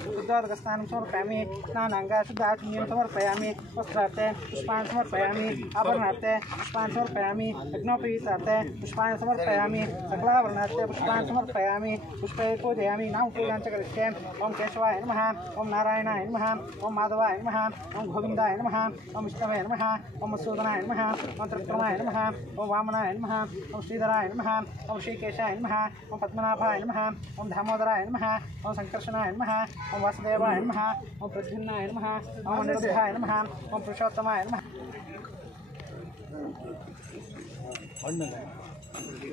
शुद्धोदकस्थानं समर्पयामि स्नानाङ्गा शुद्धाचमनीयं समर्पयामि वस्त्रार्थे पुष्पाणि समर्पयामि आभरणार्थे पुष्पाणि समर्पयामि यज्ञोपवीतार्थे पुष्पाणि समर्पयामि सकलाभरणार्थे पुष्पाणि समर्पयामि पुष्पे पूजयामि नाम पूजां च करिष्ये ओं केशवाय नमः ओं नारायणाय नमः ओं माधवाय नमः ओं गोविन्दाय नमः ओं विष्णवे नमः ओं मधुसूदनाय नमः ओं त्रिविक्रमाय नमः ओं वामनाय नमः ओं श्रीधराय नमः ओं श्रीकेशाय नमः ओं पद्मनाभाय नमः ओं दामोदराय नमः ओं संकर्षणाय नमः ओं वासुदेवाय नमः ओं प्रद्युम्नाय नमः ओं अनिरुद्धाय नमः ओं पुरुषोत्तमाय नमः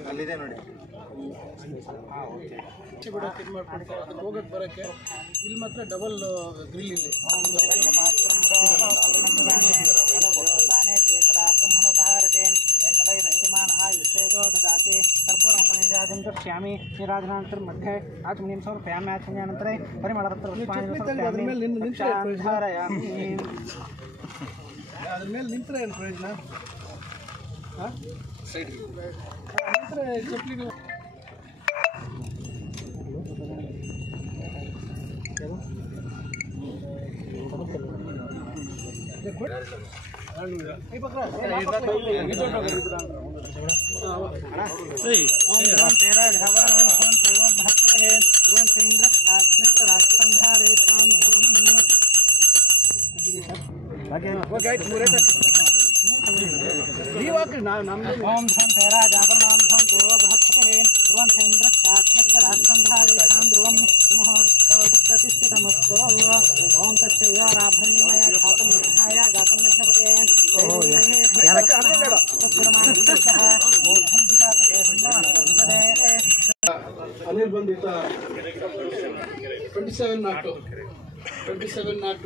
ಅಲ್ಲಿದೆ ನೋಡಿ ಹೋಗಕ್ಕೆ ಬರೋಕ್ಕೆ ಇಲ್ಲಿ ಮಾತ್ರ ಡಬಲ್ ಗ್ರಿಲ್ ಇಲ್ಲಿ कर्पूरमङ्गलनिराजं निराजनानन्तरं मध्ये आचमनीं समर्पयामि आचमनीयानन्तरे परिमलपत्रपुष्पाणि धारयामि ಅದ್ರ ಮೇಲೆ ನಿಂತರೆ ಏನು ಪ್ರಯೋಜನ ಸೈಡ್ ನಿಂತರೆ ಚಪ್ಪಲಿಗಳು ओम धन तेराजाभरणां धन देव बृहस्पते ध्रुवन्तेन्द्र साक्षराक्षन्धारेषां ध्रुवं प्रतिष्ठितमस्तु ओम तस्याराभरणीमय घातं विधाय गातं लग्नपते ಅನಿರ್ಬಂಧಿತ 27 ನಾಟು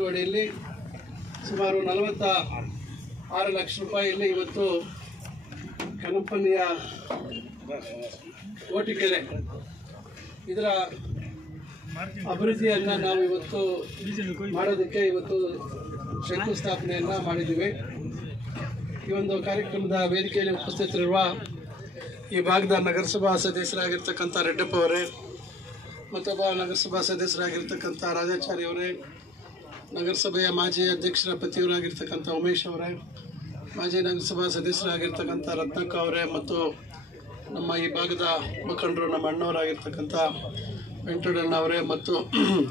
ಅಡಿಯಲ್ಲಿ ಸುಮಾರು 46 ಲಕ್ಷ ರೂಪಾಯಿಯಲ್ಲಿ ಇವತ್ತು ಕನಂಪಲ್ಲಿಯ ಓಟಿಕೆರೆ ಇದರ ಅಭಿವೃದ್ಧಿಯನ್ನು ನಾವು ಇವತ್ತು ಮಾಡೋದಕ್ಕೆ ಇವತ್ತು ಶಂಕುಸ್ಥಾಪನೆಯನ್ನು ಮಾಡಿದ್ದೀವಿ. ಈ ಒಂದು ಕಾರ್ಯಕ್ರಮದ ವೇದಿಕೆಯಲ್ಲಿ ಉಪಸ್ಥಿತರಿರುವ ಈ ಭಾಗದ ನಗರಸಭಾ ಸದಸ್ಯರಾಗಿರ್ತಕ್ಕಂಥ ರೆಡ್ಡಪ್ಪ ಅವರೇ, ಮತ್ತೊಬ್ಬ ನಗರಸಭಾ ಸದಸ್ಯರಾಗಿರ್ತಕ್ಕಂಥ ರಾಜಾಚಾರಿ ಅವರೇ, ನಗರಸಭೆಯ ಮಾಜಿ ಅಧ್ಯಕ್ಷರ ಪತಿಯವರಾಗಿರ್ತಕ್ಕಂಥ ಉಮೇಶ್ ಅವರೇ, ಮಾಜಿ ನಗರಸಭಾ ಸದಸ್ಯರಾಗಿರ್ತಕ್ಕಂಥ ರತ್ನಕ್ಕ ಅವರೇ, ಮತ್ತು ನಮ್ಮ ಈ ಭಾಗದ ಮುಖಂಡರು ನಮ್ಮ ಅಣ್ಣವರಾಗಿರ್ತಕ್ಕಂಥ ವೆಂಕಟಣ್ಣ ಅವರೇ, ಮತ್ತು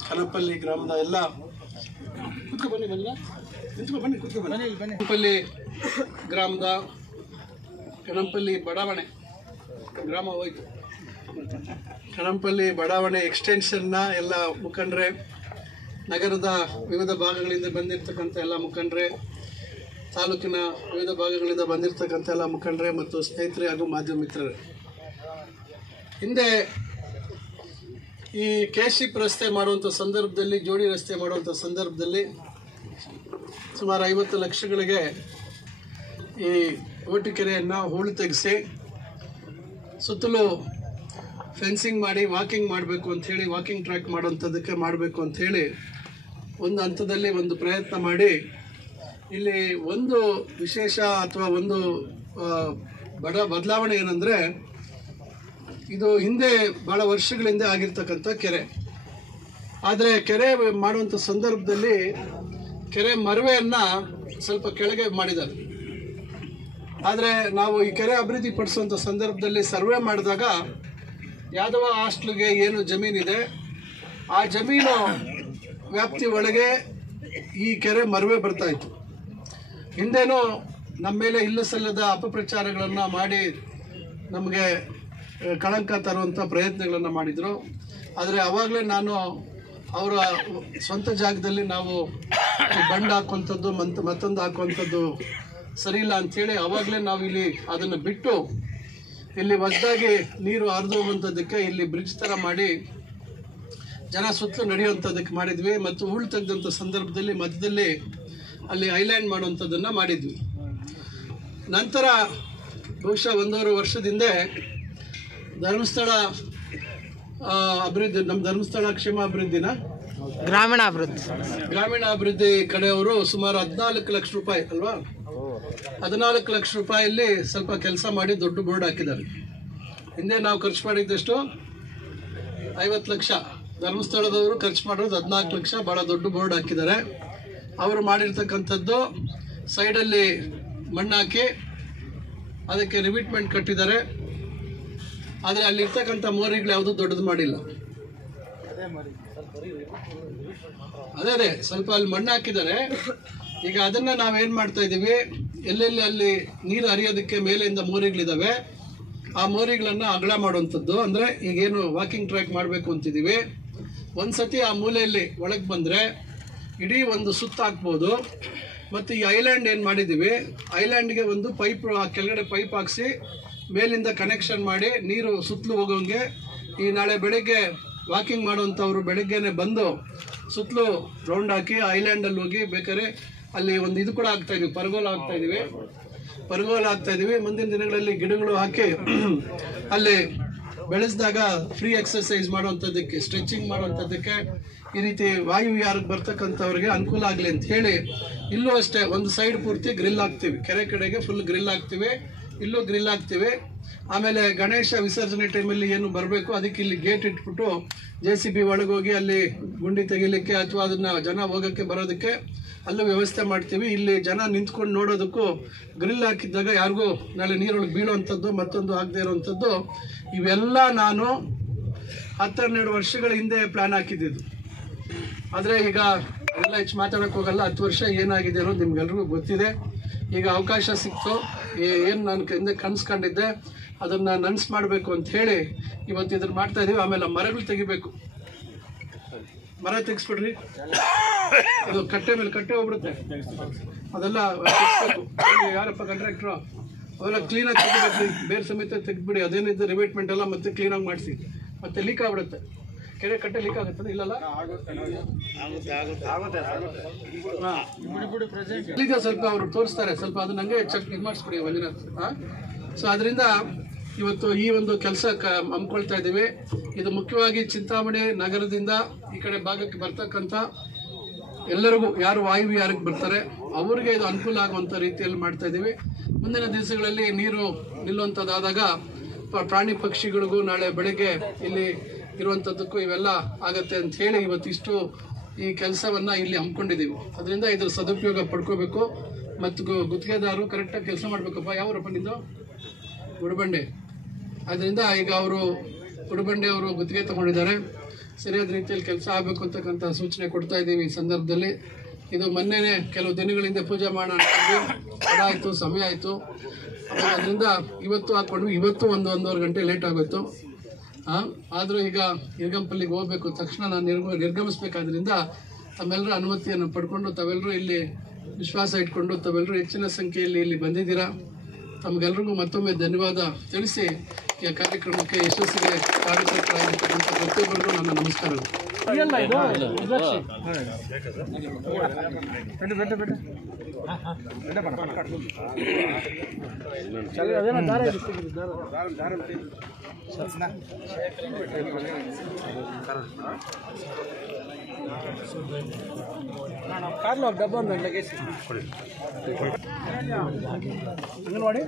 ಕನಪಲ್ಲಿ ಗ್ರಾಮದ ಎಲ್ಲ ಕನಪಲ್ಲಿ ಗ್ರಾಮದ ಕನಂಪಲ್ಲಿ ಬಡಾವಣೆ ಗ್ರಾಮ ಹೋಯ್ತು, ಕನಂಪಲ್ಲಿ ಬಡಾವಣೆ ಎಕ್ಸ್ಟೆನ್ಷನ್ನ ಎಲ್ಲ ಮುಖಂಡರೇ, ನಗರದ ವಿವಿಧ ಭಾಗಗಳಿಂದ ಬಂದಿರತಕ್ಕಂಥ ಎಲ್ಲ ಮುಖಂಡರೇ, ತಾಲೂಕಿನ ವಿವಿಧ ಭಾಗಗಳಿಂದ ಬಂದಿರತಕ್ಕಂಥ ಎಲ್ಲ ಮುಖಂಡರೇ ಮತ್ತು ಸ್ನೇಹಿತರೆ ಹಾಗೂ ಮಾಧ್ಯಮ ಮಿತ್ರರೇ, ಹಿಂದೆ ಈ ಕೆಶಿಪ್ ರಸ್ತೆ ಮಾಡುವಂಥ ಸಂದರ್ಭದಲ್ಲಿ, ಜೋಡಿ ರಸ್ತೆ ಮಾಡುವಂಥ ಸಂದರ್ಭದಲ್ಲಿ ಸುಮಾರು 50 ಲಕ್ಷಗಳಿಗೆ ಈ ಓಟಿಕೆರೆಯನ್ನು ಹೂಳು ತೆಗೆಸಿ ಸುತ್ತಲೂ ಫೆನ್ಸಿಂಗ್ ಮಾಡಿ ವಾಕಿಂಗ್ ಮಾಡಬೇಕು ಅಂಥೇಳಿ, ವಾಕಿಂಗ್ ಟ್ರ್ಯಾಕ್ ಮಾಡೋಂಥದ್ದಕ್ಕೆ ಮಾಡಬೇಕು ಅಂಥೇಳಿ ಒಂದು ಹಂತದಲ್ಲಿ ಒಂದು ಪ್ರಯತ್ನ ಮಾಡಿ, ಇಲ್ಲಿ ಒಂದು ವಿಶೇಷ ಅಥವಾ ಒಂದು ಬದಲಾವಣೆ ಏನಂದರೆ, ಇದು ಹಿಂದೆ ಭಾಳ ವರ್ಷಗಳ ಹಿಂದೆ ಆಗಿರ್ತಕ್ಕಂಥ ಕೆರೆ. ಆದರೆ ಕೆರೆ ಮಾಡುವಂಥ ಸಂದರ್ಭದಲ್ಲಿ ಕೆರೆ ಮರವೆಯನ್ನು ಸ್ವಲ್ಪ ಕೆಳಗೆ ಮಾಡಿದ್ದಾರೆ. ಆದರೆ ನಾವು ಈ ಕೆರೆ ಅಭಿವೃದ್ಧಿ ಪಡಿಸುವಂಥ ಸಂದರ್ಭದಲ್ಲಿ ಸರ್ವೆ ಮಾಡಿದಾಗ ಯಾದವ ಹಾಸ್ಟ್ಲಿಗೆ ಏನು ಜಮೀನಿದೆ ಆ ಜಮೀನು ವ್ಯಾಪ್ತಿ ಒಳಗೆ ಈ ಕೆರೆ ಮರವೆ ಬರ್ತಾಯಿತ್ತು. ಹಿಂದೇನೂ ನಮ್ಮ ಮೇಲೆ ಇಲ್ಲ ಸಲ್ಲದ ಅಪಪ್ರಚಾರಗಳನ್ನು ಮಾಡಿ ನಮಗೆ ಕಳಂಕ ತರುವಂಥ ಪ್ರಯತ್ನಗಳನ್ನು ಮಾಡಿದರು. ಆದರೆ ಆವಾಗಲೇ ನಾನು ಅವರ ಸ್ವಂತ ಜಾಗದಲ್ಲಿ ನಾವು ಬಂಡ್ ಹಾಕುವಂಥದ್ದು ಮತ್ತೊಂದು ಹಾಕುವಂಥದ್ದು ಸರಿಯಿಲ್ಲ ಅಂಥೇಳಿ ಆವಾಗಲೇ ನಾವು ಇಲ್ಲಿ ಅದನ್ನು ಬಿಟ್ಟು ಇಲ್ಲಿ ಹೊಸದಾಗಿ ನೀರು ಹರಿದು ಹೋಗುವಂಥದ್ದಕ್ಕೆ ಇಲ್ಲಿ ಬ್ರಿಡ್ಜ್ ಥರ ಮಾಡಿ ಜನ ಸುತ್ತಲೂ ನಡೆಯುವಂಥದ್ದಕ್ಕೆ ಮಾಡಿದ್ವಿ. ಮತ್ತು ಹೂಳು ತೆಗೆದಂಥ ಸಂದರ್ಭದಲ್ಲಿ ಮಧ್ಯದಲ್ಲಿ ಅಲ್ಲಿ ಐಲ್ಯಾಂಡ್ ಮಾಡುವಂಥದ್ದನ್ನು ಮಾಡಿದ್ವಿ. ನಂತರ ಬಹುಶಃ 1.5 ವರ್ಷದ ಹಿಂದೆ ಧರ್ಮಸ್ಥಳ ಅಭಿವೃದ್ಧಿ, ನಮ್ಮ ಧರ್ಮಸ್ಥಳ ಕ್ಷೇಮಾಭಿವೃದ್ಧಿನ ಗ್ರಾಮೀಣಾಭಿವೃದ್ಧಿ ಕಡೆಯವರು ಸುಮಾರು 14 ಲಕ್ಷ ರೂಪಾಯಿ ಅಲ್ವಾ, 14 ಲಕ್ಷ ರೂಪಾಯಲ್ಲಿ ಸ್ವಲ್ಪ ಕೆಲಸ ಮಾಡಿ ದೊಡ್ಡ ಬೋರ್ಡ್ ಹಾಕಿದ್ದಾರೆ. ಹಿಂದೆ ನಾವು ಖರ್ಚು ಮಾಡಿದ್ದಷ್ಟು 50 ಲಕ್ಷ, ಧರ್ಮಸ್ಥಳದವರು ಖರ್ಚು ಮಾಡೋದು 14 ಲಕ್ಷ, ಭಾಳ ದೊಡ್ಡ ಬೋರ್ಡ್ ಹಾಕಿದ್ದಾರೆ. ಅವರು ಮಾಡಿರ್ತಕ್ಕಂಥದ್ದು ಸೈಡಲ್ಲಿ ಮಣ್ಣು ಹಾಕಿ ಅದಕ್ಕೆ ರಿವಿಟ್ಮೆಂಟ್ ಕಟ್ಟಿದ್ದಾರೆ. ಆದರೆ ಅಲ್ಲಿರ್ತಕ್ಕಂಥ ಮೋರಿಗಳು ಯಾವುದೂ ದೊಡ್ಡದು ಮಾಡಿಲ್ಲ. ಅದೇ ಸ್ವಲ್ಪ ಅಲ್ಲಿ ಮಣ್ಣು ಹಾಕಿದ್ದಾರೆ. ಈಗ ಅದನ್ನು ನಾವೇನು ಮಾಡ್ತಾ ಇದ್ದೀವಿ, ಎಲ್ಲೆಲ್ಲಿ ಅಲ್ಲಿ ನೀರು ಹರಿಯೋದಕ್ಕೆ ಮೇಲೆಯಿಂದ ಮೋರಿಗಳಿದ್ದಾವೆ, ಆ ಮೋರಿಗಳನ್ನು ಅಗಲ ಮಾಡುವಂಥದ್ದು. ಅಂದರೆ ಈಗೇನು ವಾಕಿಂಗ್ ಟ್ರ್ಯಾಕ್ ಮಾಡಬೇಕು ಅಂತಿದ್ದೀವಿ. ಒಂದು ಸತಿ ಆ ಮೂಲೆಯಲ್ಲಿ ಒಳಗೆ ಬಂದರೆ ಇಡೀ ಒಂದು ಸುತ್ತ ಹಾಕ್ಬೋದು. ಮತ್ತು ಈ ಐಲ್ಯಾಂಡ್ ಏನು ಮಾಡಿದ್ದೀವಿ, ಐಲ್ಯಾಂಡ್ಗೆ ಒಂದು ಪೈಪ್, ಆ ಕೆಳಗಡೆ ಪೈಪ್ ಹಾಕಿಸಿ ಮೇಲಿಂದ ಕನೆಕ್ಷನ್ ಮಾಡಿ ನೀರು ಸುತ್ತಲೂ ಹೋಗೋಂಗೆ, ಈ ನಾಳೆ ಬೆಳಗ್ಗೆ ವಾಕಿಂಗ್ ಮಾಡೋವಂಥವ್ರು ಬೆಳಗ್ಗೆನೆ ಬಂದು ಸುತ್ತಲೂ ರೌಂಡ್ ಹಾಕಿ ಐಲ್ಯಾಂಡಲ್ಲಿ ಹೋಗಿ ಬೇಕಾದ್ರೆ ಅಲ್ಲಿ ಒಂದು ಇದು ಕೂಡ ಹಾಕ್ತಾಯಿದ್ದೀವಿ, ಪರ್ಗೋಲ ಹಾಕ್ತಾಯಿದ್ದೀವಿ. ಮುಂದಿನ ದಿನಗಳಲ್ಲಿ ಗಿಡಗಳು ಹಾಕಿ ಅಲ್ಲಿ ಬೆಳೆಸಿದಾಗ ಫ್ರೀ ಎಕ್ಸರ್ಸೈಸ್ ಮಾಡುವಂಥದ್ದಕ್ಕೆ, ಸ್ಟ್ರೆಚಿಂಗ್ ಮಾಡುವಂಥದ್ದಕ್ಕೆ, ಈ ರೀತಿ ವಾಯುವಿಹಾರಕ್ಕೆ ಬರ್ತಕ್ಕಂಥವ್ರಿಗೆ ಅನುಕೂಲ ಆಗಲಿ ಅಂತ ಹೇಳಿ ಇಲ್ಲೂ ಅಷ್ಟೇ ಒಂದು ಸೈಡ್ ಪೂರ್ತಿ ಗ್ರಿಲ್ ಹಾಕ್ತೀವಿ. ಕೆರೆ ಕಡೆಗೆ ಫುಲ್ ಗ್ರಿಲ್ ಹಾಕ್ತೀವಿ, ಇಲ್ಲೂ ಗ್ರಿಲ್ ಹಾಕ್ತೀವಿ. ಆಮೇಲೆ ಗಣೇಶ ವಿಸರ್ಜನೆ ಟೈಮಲ್ಲಿ ಏನು ಬರಬೇಕು ಅದಕ್ಕೆ ಇಲ್ಲಿ ಗೇಟ್ ಇಟ್ಬಿಟ್ಟು JCB ಒಳಗೋಗಿ ಅಲ್ಲಿ ಗುಂಡಿ ತೆಗಿಲಿಕ್ಕೆ ಅಥವಾ ಅದನ್ನು ಜನ ಹೋಗೋಕ್ಕೆ ಬರೋದಕ್ಕೆ ಅಲ್ಲೂ ವ್ಯವಸ್ಥೆ ಮಾಡ್ತೀವಿ. ಇಲ್ಲಿ ಜನ ನಿಂತ್ಕೊಂಡು ನೋಡೋದಕ್ಕೂ ಗ್ರಿಲ್ ಹಾಕಿದ್ದಾಗ ಯಾರಿಗೂ ನಾಳೆ ನೀರೊಳಗೆ ಬೀಳೋವಂಥದ್ದು ಮತ್ತೊಂದು ಆಗದೆ ಇರೋವಂಥದ್ದು, ಇವೆಲ್ಲ ನಾನು 12 ವರ್ಷಗಳ ಹಿಂದೆ ಪ್ಲ್ಯಾನ್ ಹಾಕಿದ್ದು. ಆದರೆ ಈಗ ಎಲ್ಲ ಹೆಚ್ಚು ಮಾತಾಡೋಕ್ಕೆ ಹೋಗಲ್ಲ. 10 ವರ್ಷ ಏನಾಗಿದೆ ಅನ್ನೋದು ನಿಮ್ಗೆಲ್ರಿಗೂ ಗೊತ್ತಿದೆ. ಈಗ ಅವಕಾಶ ಸಿಕ್ತು, ಏನು ನಾನು ಹಿಂದೆ ಕನ್ಸ್ಕೊಂಡಿದ್ದೆ ಅದನ್ನು ನನಸು ಮಾಡಬೇಕು ಅಂತ ಹೇಳಿ ಇವತ್ತು ಇದನ್ನು ಮಾಡ್ತಾಯಿದ್ದೀವಿ. ಆಮೇಲೆ ಮರಗಳು ತೆಗಿಬೇಕು, ಮರ ತೆಗಿಸ್ಬಿಡ್ರಿ, ಅದು ಕಟ್ಟೆ ಮೇಲೆ ಕಟ್ಟೆ ಹೋಗ್ಬಿಡುತ್ತೆ, ಅದೆಲ್ಲ ತೆಗಿಸ್ಬೇಕು. ಯಾರಪ್ಪ ಕಾಂಟ್ರಾಕ್ಟ್ರು, ಅವೆಲ್ಲ ಕ್ಲೀನಾಗಿ ತೆಗಿಬೇಕು, ಬೇರೆ ಸಮೇತ ತೆಗೆದ್ಬಿಡಿ. ಅದೇನಿದ್ದು ರಿವೇಟ್ಮೆಂಟ್ ಎಲ್ಲ ಮತ್ತೆ ಕ್ಲೀನಾಗಿ ಮಾಡಿಸಿ, ಮತ್ತೆ ಲೀಕ್ ಆಗ್ಬಿಡುತ್ತೆ. ಕೆರೆ ಕಟ್ಟೆ ಲೀಕ್ ಆಗುತ್ತದೆ, ಇಲ್ಲಲ್ಲ ಈಗ ಸ್ವಲ್ಪ ಅವರು ತೋರಿಸ್ತಾರೆ, ಸ್ವಲ್ಪ ಅದನ್ನ ಹಂಗೆ ಚೆಕ್ ಇದು ಮಾಡಿಸ್ಬಿಡಿ ಮಂಜುನಾಥ್. ಸೊ ಅದರಿಂದ ಇವತ್ತು ಈ ಒಂದು ಕೆಲಸ ಹಮ್ಮಿಕೊಳ್ತಾ ಇದ್ದೀವಿ. ಇದು ಮುಖ್ಯವಾಗಿ ಚಿಂತಾಮಣಿ ನಗರದಿಂದ ಈ ಕಡೆ ಭಾಗಕ್ಕೆ ಬರ್ತಕ್ಕಂಥ ಎಲ್ಲರಿಗೂ, ಯಾರು ವಾಯುವಿಹಾರಕ್ಕೆ ಬರ್ತಾರೆ ಅವರಿಗೆ ಇದು ಅನುಕೂಲ ಆಗುವಂಥ ರೀತಿಯಲ್ಲಿ ಮಾಡ್ತಾ ಇದ್ದೀವಿ. ಮುಂದಿನ ದಿವಸಗಳಲ್ಲಿ ನೀರು ನಿಲ್ಲುವಂಥದ್ದಾದಾಗ ಪ್ರಾಣಿ ಪಕ್ಷಿಗಳಿಗೂ ನಾಳೆ ಬೆಳಗ್ಗೆ ಇಲ್ಲಿ ಇರುವಂಥದ್ದಕ್ಕೂ ಇವೆಲ್ಲ ಆಗತ್ತೆ ಅಂತ ಹೇಳಿ ಇವತ್ತಿಷ್ಟು ಈ ಕೆಲಸವನ್ನು ಇಲ್ಲಿ ಹಮ್ಮಿಕೊಂಡಿದ್ದೀವಿ. ಅದರಿಂದ ಇದ್ರ ಸದುಪಯೋಗ ಪಡ್ಕೋಬೇಕು. ಮತ್ತು ಗುತ್ತಿಗೆದಾರರು ಕರೆಕ್ಟಾಗಿ ಕೆಲಸ ಮಾಡಬೇಕಪ್ಪ. ಯಾವರಪ್ಪ ನಿಂದು? ಉಡುಬಂಡೆ. ಅದರಿಂದ ಈಗ ಅವರು ಉಡುಬಂಡೆ ಅವರು ಗುತ್ತಿಗೆ ತಗೊಂಡಿದ್ದಾರೆ, ಸರಿಯಾದ ರೀತಿಯಲ್ಲಿ ಕೆಲಸ ಆಗಬೇಕು ಅಂತಕ್ಕಂಥ ಸೂಚನೆ ಕೊಡ್ತಾ ಇದ್ದೀವಿ. ಈ ಸಂದರ್ಭದಲ್ಲಿ ಇದು ಮೊನ್ನೆನೇ ಕೆಲವು ದಿನಗಳಿಂದ ಪೂಜೆ ಮಾಡೋಣ ಆಯಿತು, ಸಮಯ ಆಯಿತು. ಅದರಿಂದ ಇವತ್ತು ಹಾಕ್ಕೊಂಡ್ವಿ. ಇವತ್ತು 1-1.5 ಗಂಟೆ ಲೇಟ್ ಆಗೋಯ್ತು. ಆದರೂ ಈಗ ನಿರ್ಗಂಪಲ್ಲಿಗೆ ಹೋಗಬೇಕು, ತಕ್ಷಣ ನಾನು ನಿರ್ಗಮಿಸಬೇಕಾದ್ರಿಂದ ತಮ್ಮೆಲ್ಲರ ಅನುಮತಿಯನ್ನು ಪಡ್ಕೊಂಡು ತಾವೆಲ್ಲರೂ ಇಲ್ಲಿ ವಿಶ್ವಾಸ ಇಟ್ಕೊಂಡು ತಾವೆಲ್ಲರೂ ಹೆಚ್ಚಿನ ಸಂಖ್ಯೆಯಲ್ಲಿ ಇಲ್ಲಿ ಬಂದಿದ್ದೀರಾ. ತಮಗೆಲ್ರಿಗೂ ಮತ್ತೊಮ್ಮೆ ಧನ್ಯವಾದ ತಿಳಿಸಿ ಈ ಕಾರ್ಯಕ್ರಮಕ್ಕೆ ಯಶಸ್ಸಿಗೆ ಕಾರಣಕರ್ತರಾಗಿರ್ತಕ್ಕಂಥ ಪ್ರತಿಯೊಬ್ಬರಿಗೂ ನನ್ನ ನಮಸ್ಕಾರಗಳು. ಕಾರ್లో ಡಬ್ಬ ಲಗೇಜ್ ಅಂಗನವಾಡಿ